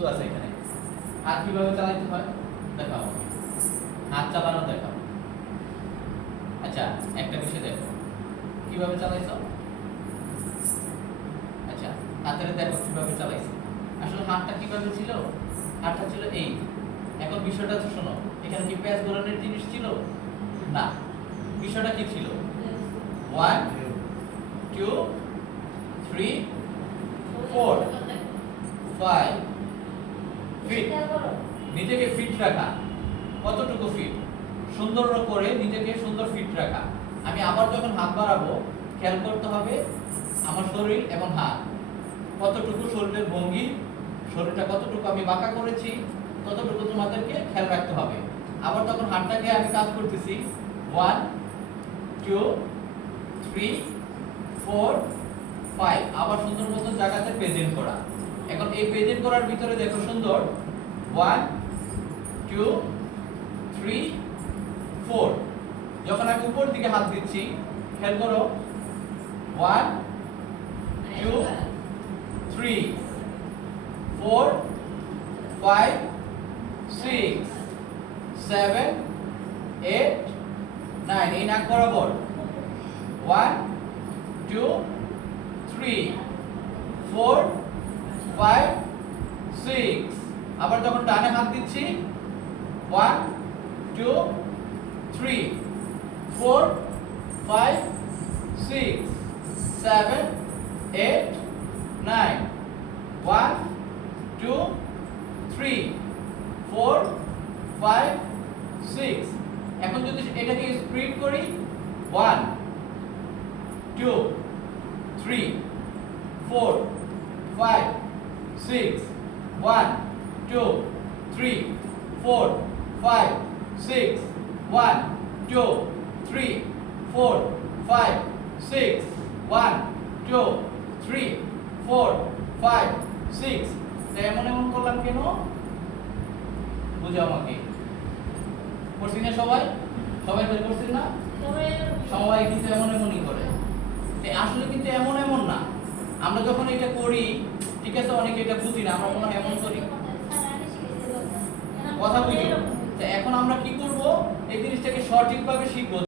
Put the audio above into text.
তো আছে এখানে হাত কিভাবে চালাতে হয় দেখাও আমাকে। হাত চালানো দেখাও। আচ্ছা একটা বিষয় দেখো কিভাবে চালাইছো। আচ্ছা হাতের দেখো কিভাবে চালাইছো। আসলে হাতটা কিভাবে ছিল, হাতটা ছিল এই। এখন বিষয়টা তো শোনো, এখানে কি প্যাচ ধরনের জিনিস ছিল না, বিষয়টা কি ছিল 1 2 3 4 5 ফিট। নিজেকে ফিট রাখা, কতটুকু ফিট, সুন্দর করে নিজেকে সুন্দর ফিট রাখা। আমি আবার যখন হাত বাড়াবো খেয়াল করতে হবে আমার শরীর এবং হাত কতটুকু, শরীরের ভঙ্গি, শরীরটা কতটুকু আমি বাঁকা করেছি ততটুকু তোমাদেরকে খেয়াল রাখতে হবে। আবার তখন হাতটাকে আমি কাজ করতেছি 1 2 3 4 5 আবার সুন্দর মতো জায়গাতে প্রেজেন্ট করা। এখন এই প্রেজেন্ট করার ভিতরে দেখো সুন্দর 1 2 3 4 যখন আমি উপর দিকে হাত দিচ্ছি খেয়াল করো 1 2 3 4 5 6 7 8 9 এই নাক বরাবর 1 2 3 4 5 6 আবার যখন ডানে হাত দিচ্ছি 1 2 3 4 5 6 7 8 9 1 2 3 4 5 6 এখন যদি এটাকে স্প্লিট করি 1 2 3 4 5 6 1 2 3 4 5 6 1 2 3 4 5 6 1 2 3 4 5 6 এমন এমন করলাম কেন বুঝাও আমাকে। করছি না সবাই, সবাই বের করছেন না, সবাই কিন্তু এমন এমনই করে। আসলে কিন্তু এমন এমন না, আমরা যখন এটা করি ঠিক আছে অনেকে এটা বুঝি না, আমরা মনে হয় এমন করি কথা বুঝি। এখন আমরা কি করব এই জিনিসটাকে সঠিকভাবে শিখবো।